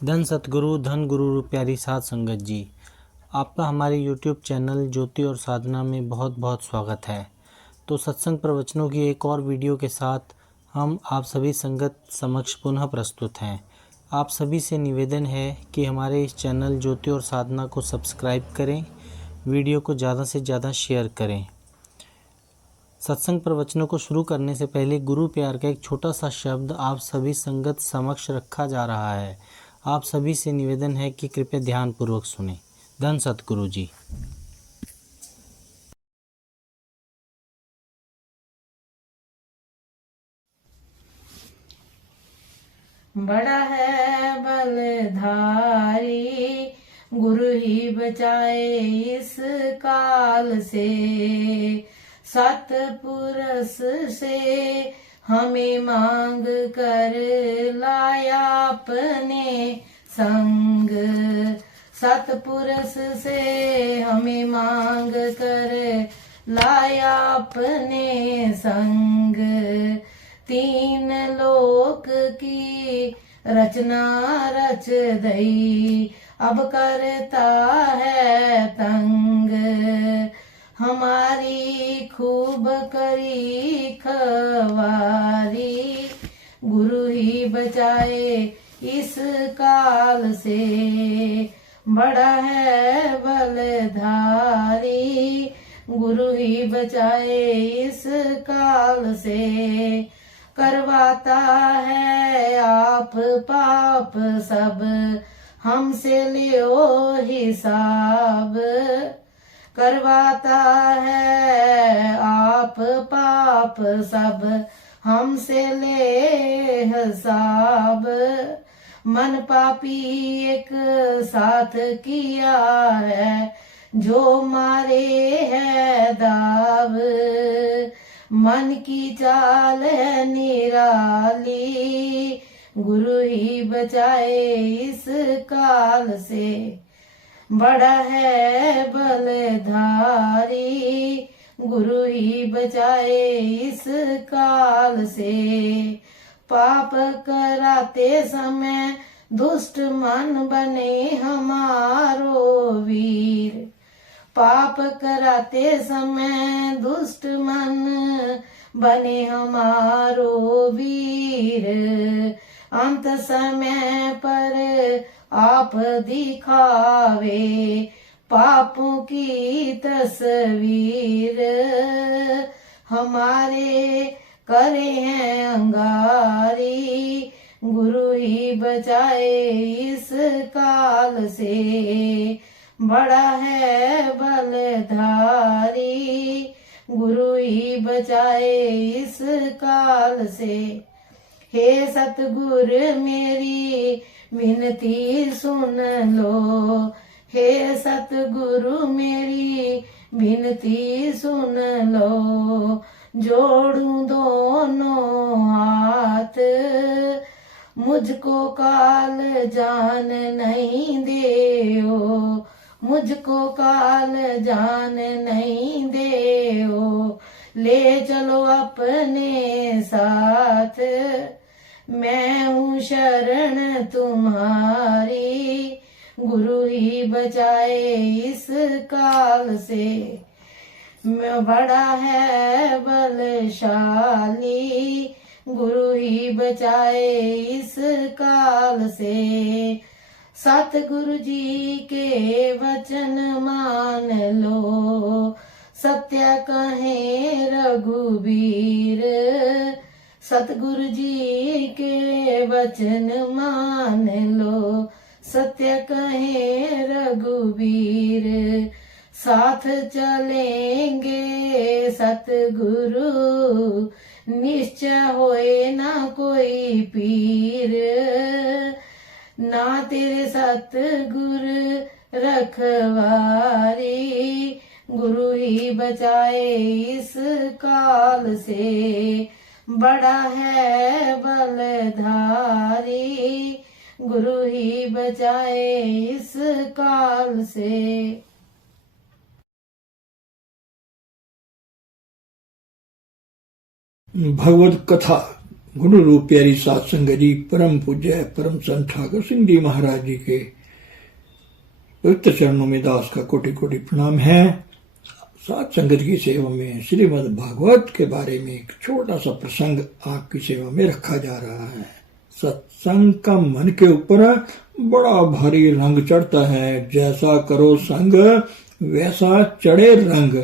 धन सतगुरु धन गुरु प्यारी साध संगत जी, आपका हमारे YouTube चैनल ज्योति और साधना में बहुत बहुत स्वागत है। तो सत्संग प्रवचनों की एक और वीडियो के साथ हम आप सभी संगत समक्ष पुनः प्रस्तुत हैं। आप सभी से निवेदन है कि हमारे इस चैनल ज्योति और साधना को सब्सक्राइब करें, वीडियो को ज़्यादा से ज़्यादा शेयर करें। सत्संग प्रवचनों को शुरू करने से पहले गुरु प्यार का एक छोटा सा शब्द आप सभी संगत समक्ष रखा जा रहा है। आप सभी से निवेदन है कि कृपया ध्यान पूर्वक सुने। धन सतगुरु जी। बड़ा है बलधारी, गुरु ही बचाए इस काल से। सतपुरुष से हमें मांग कर लाया अपने संग। सतपुरुष से हमें मांग कर लाया अपने संग। तीन लोक की रचना रच दई, अब करता है तंग। हमारी खूब करी खवारी, गुरु ही बचाए इस काल से। बड़ा है बलधारी, गुरु ही बचाए इस काल से। करवाता है आप पाप सब, हमसे लियो हिसाब। करवाता है आप पाप सब, हमसे ले हिसाब। मन पापी एक साथ किया है, जो मारे है दाव। मन की चाल है निराली, गुरु ही बचाए इस काल से। बड़ा है बलधारी, गुरु ही बचाए इस काल से। पाप कराते समय दुष्ट मन बने हमारो वीर। पाप कराते समय दुष्ट मन बने हमारो वीर। अंत समय पर आप दिखावे पापों की तस्वीर। हमारे करे हैं अंगारी, गुरु ही बचाए इस काल से। बड़ा है बलधारी, गुरु ही बचाए इस काल से। हे सतगुर मेरी विनती सुन लो, हे सतगुरु मेरी विनती सुन लो। जोड़ू दोनों हाथ, मुझको काल जान नहीं देओ, मुझको काल जान नहीं देओ। ले चलो अपने साथ, मैं हूँ शरण तुम्हारी, गुरु ही बचाए इस काल से। बड़ा है बलशाली, गुरु ही बचाए इस काल से। सतगुरु जी के वचन मान लो, सत्य कहे रघुबीर। सतगुरु जी के वचन मान लो, सत्य कहे रघुबीर। साथ चलेंगे सतगुरु, निश्चय होए ना कोई पीर। ना तेरे सतगुर रखवारी, गुरु ही बचाए इस काल से। बड़ा है बलधारी, गुरु ही बचाए इस काल से। भगवत कथा गुरु रूप प्यारी साध संगत जी, परम पूज्य परम संत ठाकुर सिंह जी महाराज जी के पवित्र चरणों में दास का कोटि कोटि प्रणाम है। साध संगत की सेवा में श्रीमद् भागवत के बारे में एक छोटा सा प्रसंग आपकी सेवा में रखा जा रहा है। सत्संग का मन के ऊपर बड़ा भारी रंग चढ़ता है, जैसा करो संग वैसा चढ़े रंग।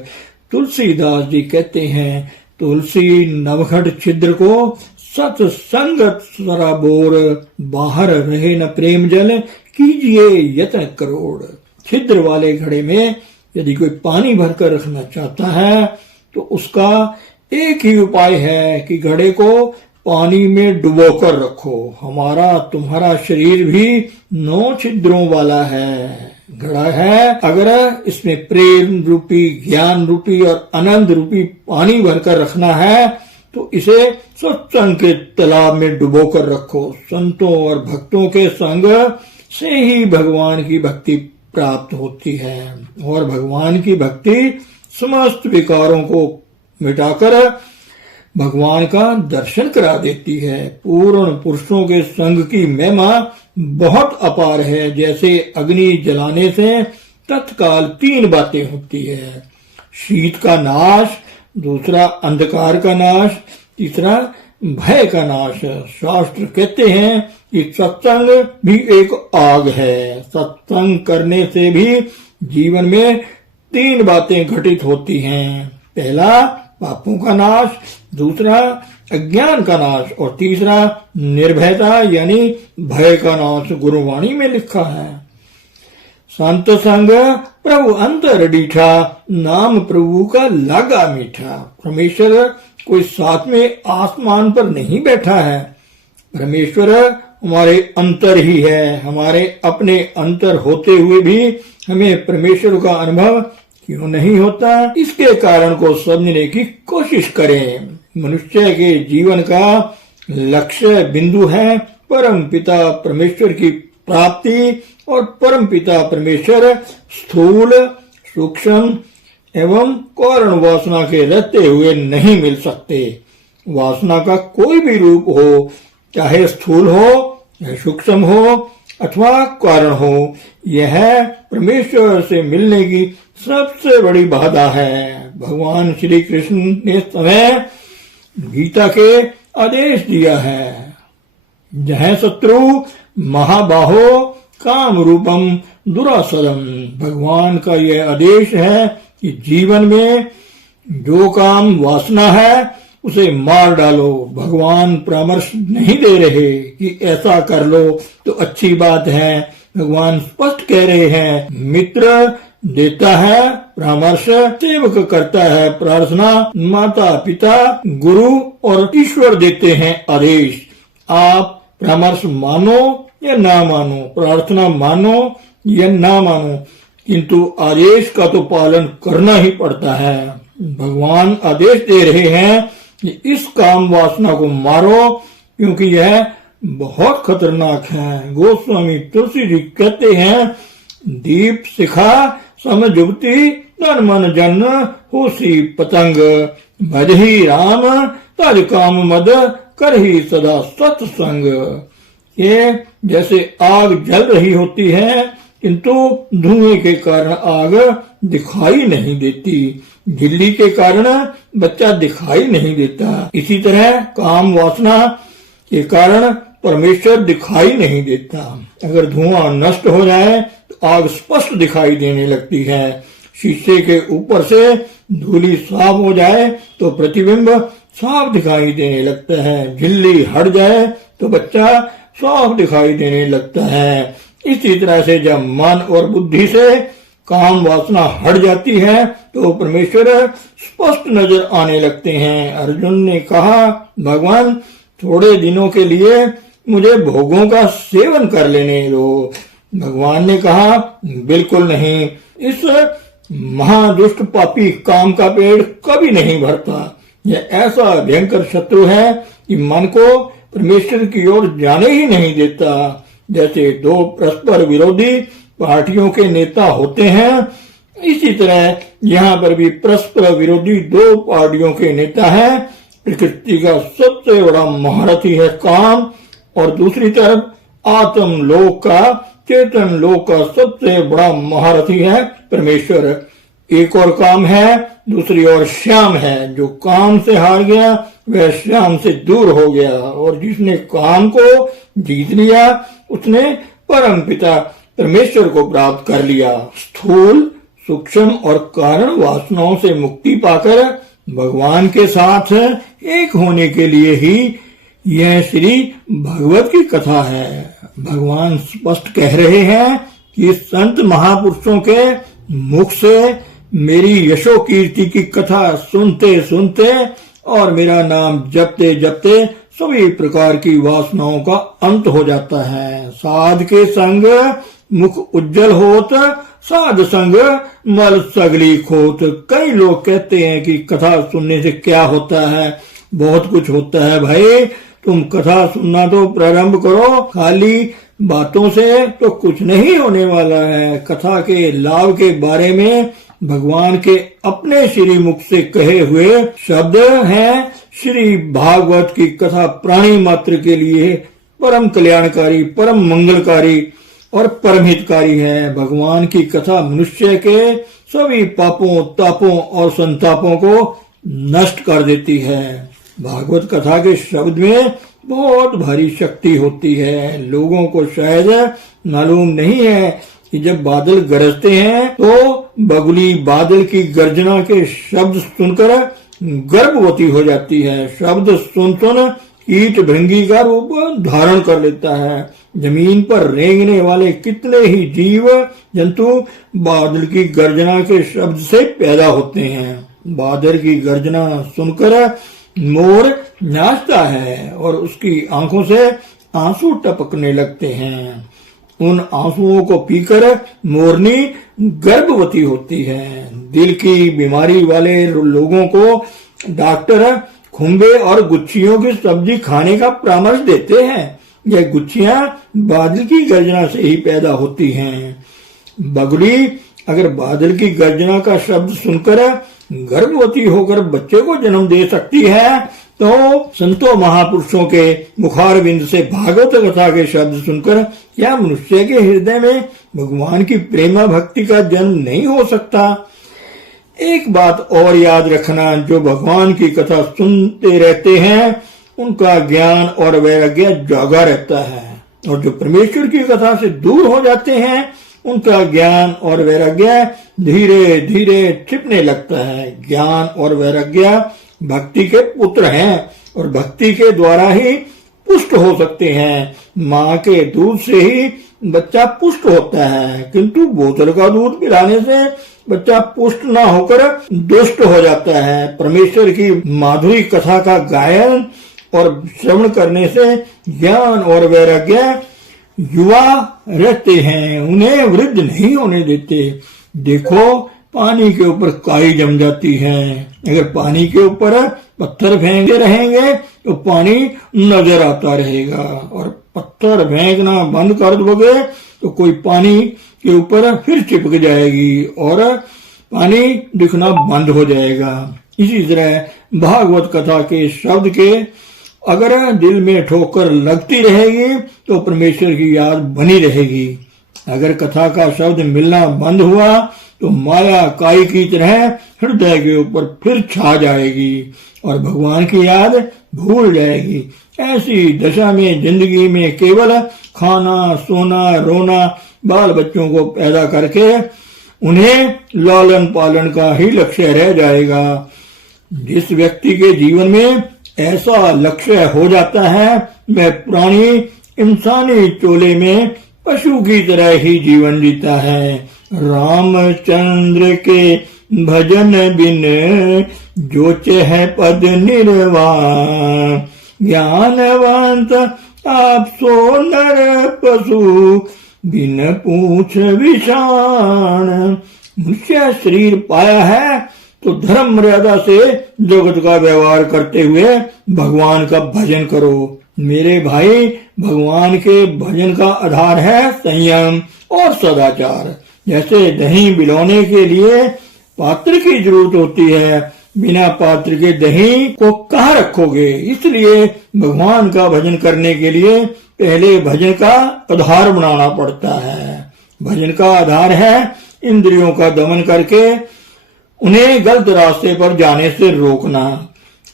तुलसीदास जी कहते हैं, तुलसी नवघट छिद्र को सत्संगत सराबोर, बाहर रहे न प्रेम जल कीजिए यत्न करोड़। छिद्र वाले घड़े में यदि कोई पानी भरकर रखना चाहता है तो उसका एक ही उपाय है कि घड़े को पानी में डुबोकर रखो। हमारा तुम्हारा शरीर भी 9 छिद्रों वाला है, घड़ा है। अगर इसमें प्रेम रूपी, ज्ञान रूपी और आनंद रूपी पानी भरकर रखना है तो इसे सत्संग के तालाब में डुबोकर रखो। संतों और भक्तों के संग से ही भगवान की भक्ति प्राप्त होती है और भगवान की भक्ति समस्त विकारों को मिटाकर भगवान का दर्शन करा देती है। पूर्ण पुरुषों के संग की महिमा बहुत अपार है। जैसे अग्नि जलाने से तत्काल 3 बातें होती है, शीत का नाश, दूसरा अंधकार का नाश, तीसरा भय का नाश। शास्त्र कहते हैं कि सत्संग भी एक आग है। सत्संग करने से भी जीवन में 3 बातें घटित होती हैं। पहला पापों का नाश, दूसरा अज्ञान का नाश और तीसरा निर्भयता यानी भय का नाश। गुरुवाणी में लिखा है, संत संग प्रभु अंतर डीठा, नाम प्रभु का लागा मीठा। परमेश्वर कोई साथ में आसमान पर नहीं बैठा है, परमेश्वर हमारे अंतर ही है। हमारे अपने अंतर होते हुए भी हमें परमेश्वर का अनुभव क्यों नहीं होता, इसके कारण को समझने की कोशिश करें। मनुष्य के जीवन का लक्ष्य बिंदु है परम पिता परमेश्वर की प्राप्ति और परम पिता परमेश्वर स्थूल, सूक्ष्म एवं कारण वासना के रहते हुए नहीं मिल सकते। वासना का कोई भी रूप हो, चाहे स्थूल हो या सूक्ष्म हो अथवा कारण हो, यह परमेश्वर से मिलने की सबसे बड़ी बाधा है। भगवान श्री कृष्ण ने समय गीता के आदेश दिया है, जह शत्रु महाबाहो काम रूपम दुरासदम। भगवान का यह आदेश है कि जीवन में जो काम वासना है उसे मार डालो। भगवान परामर्श नहीं दे रहे कि ऐसा कर लो तो अच्छी बात है। भगवान स्पष्ट कह रहे हैं, मित्र देता है परामर्श, सेवक करता है प्रार्थना, माता पिता गुरु और ईश्वर देते हैं आदेश। आप परामर्श मानो या ना मानो, प्रार्थना मानो या ना मानो, किंतु आदेश का तो पालन करना ही पड़ता है। भगवान आदेश दे रहे हैं कि इस काम वासना को मारो क्योंकि यह बहुत खतरनाक है। गोस्वामी तुलसी जी कहते हैं, दीप शिखा सम जुगती तन मन जन होसी पतंग, भजही राम तज काम मद करही सदा सत्संग। ये जैसे आग जल रही होती है किंतु धुएं के कारण आग दिखाई नहीं देती, झिल्ली के कारण बच्चा दिखाई नहीं देता। इसी तरह काम वासना के कारण परमेश्वर दिखाई नहीं देता। अगर धुआं नष्ट हो जाए तो आग स्पष्ट दिखाई देने लगती है। शीशे के ऊपर से धूली साफ हो जाए तो प्रतिबिंब साफ दिखाई देने लगता है। झिल्ली हट जाए तो बच्चा साफ दिखाई देने लगता है। इसी तरह से जब मन और बुद्धि से काम वासना हट जाती है तो परमेश्वर स्पष्ट नजर आने लगते हैं। अर्जुन ने कहा, भगवान थोड़े दिनों के लिए मुझे भोगों का सेवन कर लेने दो। भगवान ने कहा, बिल्कुल नहीं, इस महादुष्ट पापी काम का पेट कभी नहीं भरता। यह ऐसा भयंकर शत्रु है कि मन को परमेश्वर की ओर जाने ही नहीं देता। जैसे 2 परस्पर विरोधी पार्टियों के नेता होते हैं, इसी तरह यहाँ पर भी परस्पर विरोधी 2 पार्टियों के नेता हैं। प्रकृति का सबसे बड़ा महारथी है काम, और दूसरी तरफ आत्म लोक का, चेतन लोक का सबसे बड़ा महारथी है परमेश्वर। एक और काम है, दूसरी ओर श्याम है। जो काम से हार गया वह श्याम से दूर हो गया, और जिसने काम को जीत लिया उसने परम पिता परमेश्वर को प्राप्त कर लिया। स्थूल, सूक्ष्म और कारण वासनाओं से मुक्ति पाकर भगवान के साथ एक होने के लिए ही यह श्री भगवत की कथा है। भगवान स्पष्ट कह रहे हैं कि संत महापुरुषों के मुख से मेरी यशो कीर्ति की कथा सुनते सुनते और मेरा नाम जपते जपते सभी प्रकार की वासनाओं का अंत हो जाता है। साध के संग मुख उज्जवल होत, साध संग मल सगली खोत। कई लोग कहते हैं कि कथा सुनने से क्या होता है, बहुत कुछ होता है। भाई तुम कथा सुनना तो प्रारंभ करो, खाली बातों से तो कुछ नहीं होने वाला है। कथा के लाभ के बारे में भगवान के अपने श्री मुख से कहे हुए शब्द हैं। श्री भागवत की कथा प्राणी मात्र के लिए परम कल्याणकारी, परम मंगलकारी और परम हितकारी है। भगवान की कथा मनुष्य के सभी पापों, तापों और संतापों को नष्ट कर देती है। भागवत कथा के शब्द में बहुत भारी शक्ति होती है। लोगों को शायद मालूम नहीं है कि जब बादल गरजते हैं तो बगुली बादल की गर्जना के शब्द सुनकर गर्भवती हो जाती है। शब्द सुन सुन कीट भृंगी का रूप धारण कर लेता है। जमीन पर रेंगने वाले कितने ही जीव जंतु बादल की गर्जना के शब्द से पैदा होते हैं। बादल की गर्जना सुनकर मोर नाचता है और उसकी आंखों से आंसू टपकने लगते हैं। उन आंसुओं को पीकर मोरनी गर्भवती होती है। दिल की बीमारी वाले लोगों को डॉक्टर खुम्बे और गुच्छियों की सब्जी खाने का परामर्श देते हैं। यह गुच्छियां बादल की गर्जना से ही पैदा होती हैं। बगुली अगर बादल की गर्जना का शब्द सुनकर गर्भवती होकर बच्चे को जन्म दे सकती है, तो संतों महापुरुषों के मुखारविंद से भागवत कथा के शब्द सुनकर क्या मनुष्य के हृदय में भगवान की प्रेमा भक्ति का जन्म नहीं हो सकता। एक बात और याद रखना, जो भगवान की कथा सुनते रहते हैं उनका ज्ञान और वैराग्य जागा रहता है, और जो परमेश्वर की कथा से दूर हो जाते हैं उनका ज्ञान और वैराग्य धीरे धीरे छिपने लगता है। ज्ञान और वैराग्य भक्ति के पुत्र हैं और भक्ति के द्वारा ही पुष्ट हो सकते हैं। माँ के दूध से ही बच्चा पुष्ट होता है, किंतु बोतल का दूध पिलाने से बच्चा पुष्ट न होकर दुष्ट हो जाता है। परमेश्वर की माधुरी कथा का गायन और श्रवण करने से ज्ञान और वैराग्य युवा रहते हैं, उन्हें वृद्ध नहीं होने देते। देखो पानी के ऊपर काई जम जाती है, अगर पानी के ऊपर पत्थर फेंकते रहेंगे तो पानी नजर आता रहेगा, और पत्थर फेंकना बंद कर दोगे तो कोई पानी के ऊपर फिर चिपक जाएगी और पानी दिखना बंद हो जाएगा। इसी तरह भागवत कथा के शब्द के अगर दिल में ठोकर लगती रहेगी तो परमेश्वर की याद बनी रहेगी। अगर कथा का शब्द मिलना बंद हुआ तो माया काई की तरह हृदय के ऊपर फिर छा जाएगी और भगवान की याद भूल जाएगी। ऐसी दशा में जिंदगी में केवल खाना, सोना, रोना, बाल बच्चों को पैदा करके उन्हें लालन पालन का ही लक्ष्य रह जाएगा। जिस व्यक्ति के जीवन में ऐसा लक्ष्य हो जाता है वह प्राणी इंसानी चोले में पशु की तरह ही जीवन जीता है। रामचंद्र के भजन बिन जो चह पद निर्वाण, ज्ञानवंत आप सो नर पशु बिन पूछ विषाण। मनुष्य शरीर पाया है तो धर्म मर्यादा से जगत का व्यवहार करते हुए भगवान का भजन करो। मेरे भाई, भगवान के भजन का आधार है संयम और सदाचार। जैसे दही बिलौने के लिए पात्र की जरूरत होती है, बिना पात्र के दही को कहाँ रखोगे। इसलिए भगवान का भजन करने के लिए पहले भजन का आधार बनाना पड़ता है। भजन का आधार है इंद्रियों का दमन करके उन्हें गलत रास्ते पर जाने से रोकना।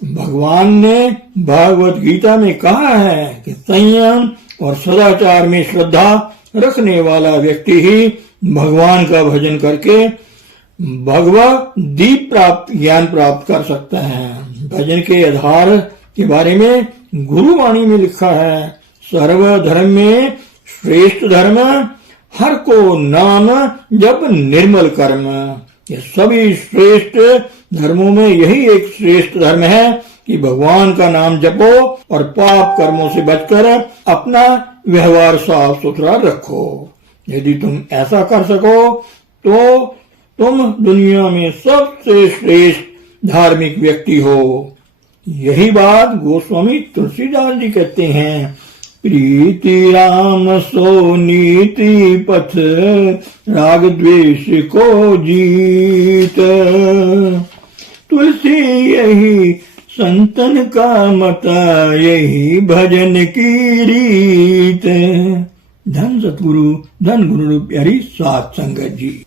भगवान ने भागवत गीता में कहा है कि संयम और सदाचार में श्रद्धा रखने वाला व्यक्ति ही भगवान का भजन करके भगवत दीप ज्ञान प्राप्त कर सकता है। भजन के आधार के बारे में गुरुवाणी में लिखा है, सर्वधर्म में श्रेष्ठ धर्म हर को नाम जप निर्मल कर्म। ये सभी श्रेष्ठ धर्मों में यही एक श्रेष्ठ धर्म है कि भगवान का नाम जपो और पाप कर्मों से बचकर अपना व्यवहार साफ सुथरा रखो। यदि तुम ऐसा कर सको तो तुम दुनिया में सबसे श्रेष्ठ धार्मिक व्यक्ति हो। यही बात गोस्वामी तुलसीदास जी कहते हैं, प्रीति राम सो नीति पथ राग द्वेष को जीत। तुलसी यही संतन का मत, यही भजन की रीत। धन सतगुरु, धन गुरु प्यारी सात संगत जी।